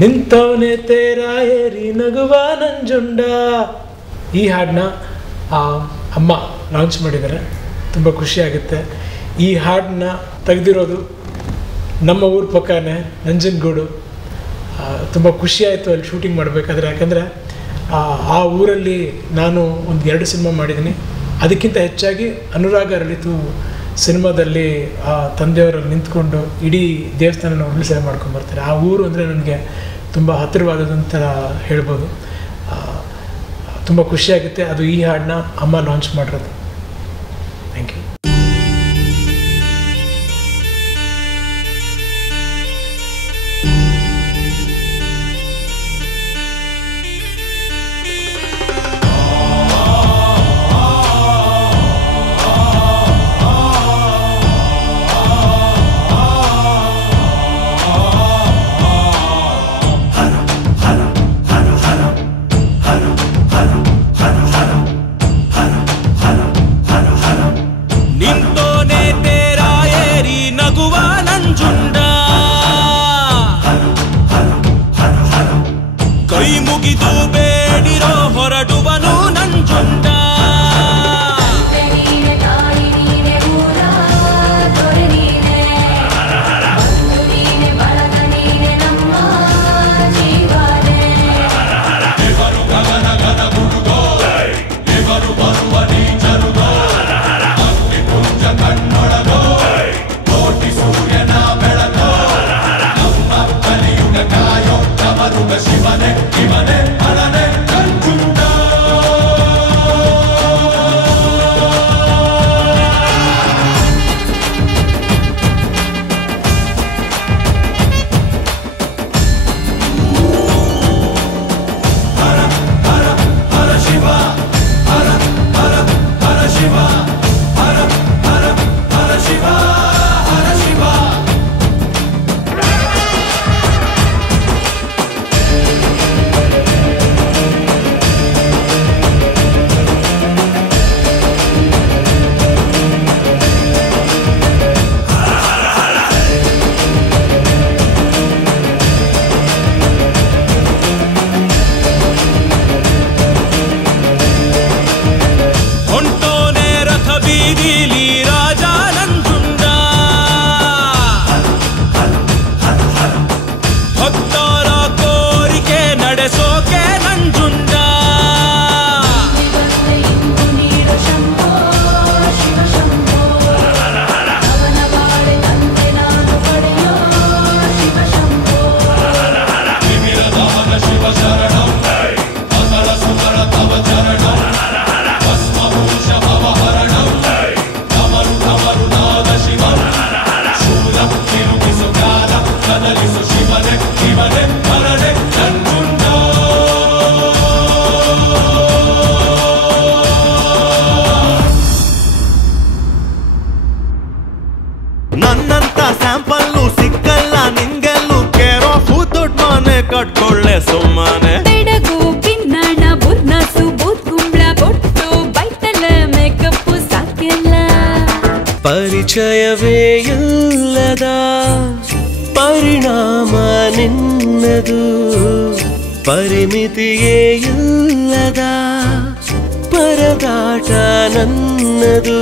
ನಿಂತವನೆ ತೇರ ಏರಿ ನಗುವ ನಂಜುಂಡ ಈ ಹಾಡನ್ನ ಅಮ್ಮ ಲಾಂಚ್ ಮಾಡಿದ್ದಾರೆ. ತುಂಬ ಖುಷಿಯಾಗುತ್ತೆ. ಈ ಹಾಡನ್ನ ತೆಗೆದಿರೋದು ನಮ್ಮ ಊರ ಪಕ್ಕನೇ ನಂಜನಗೂಡು. ತುಂಬ ಖುಷಿಯಾಯಿತು ಅಲ್ಲಿ ಶೂಟಿಂಗ್ ಮಾಡಬೇಕಾದ್ರೆ. ಯಾಕಂದರೆ ಆ ಊರಲ್ಲಿ ನಾನು 1-2 ಸಿನಿಮಾ ಮಾಡಿದ್ದೀನಿ. ಅದಕ್ಕಿಂತ ಹೆಚ್ಚಾಗಿ ಅನುರಾಗ ಅರಳಿತು ಸಿನಿಮಾದಲ್ಲಿ ತಂದೆಯವರಲ್ಲಿ ನಿಂತ್ಕೊಂಡು ಇಡೀ ದೇವಸ್ಥಾನನ ಉರುಳು ಮಾಡ್ಕೊಂಡ್ಬರ್ತಾರೆ. ಆ ಊರು ಅಂದರೆ ನನಗೆ ತುಂಬ ಹತ್ತಿರವಾದಂಥ ಹೇಳ್ಬೋದು. ತುಂಬ ಖುಷಿಯಾಗುತ್ತೆ. ಅದು ಈ ಹಾಡನ್ನ ಅಮ್ಮ ಲಾಂಚ್ ಮಾಡಿರೋದು. Thank you. ಕೈ ಮುಗಿದು ಬೇಡಿರೋ ಹೊರಡುವನು ನಂಜುಂಡ. ಶಿವನೇ ಇವನೇ ಹರನೇ ನಂಜುಂಡ. ಹರ ಹರ ಹರ ಶಿವ ಹರ ಹರ ಹರ ಶಿವ ಹರ ಹರ ಹರ ಶಿವ ಹರ ಶಿವ. ನನ್ನಂತ ಸ್ಯಾಂಪಲ್ಲು ಸಿಕ್ಕಲ್ಲ ನಿಂಗೆಲ್ಲೂ ಕೇರೋ ದೊಡ್ಡ ಮನೆ ಕಟ್ಕೊಳ್ಳೆ ಸುಮ್ಮನೆ. ಬೆಡಗು ಪಿನ್ನಣ ಬುರ್ನಸು ಬೂತ್ ಕುಂಬ್ಳ ಬೊಟ್ಟು ಬೈತಲ ಮೇಕಪ್ಪು ಸಾಕೆಲ್ಲ. ಪರಿಚಯವೇ ಇಲ್ಲದ ಪರಿಣಾಮ ನಿನ್ನದು, ಪರಿಮಿತಿಯೇ ಇಲ್ಲದ ಪರದಾಟ ನನ್ನದು.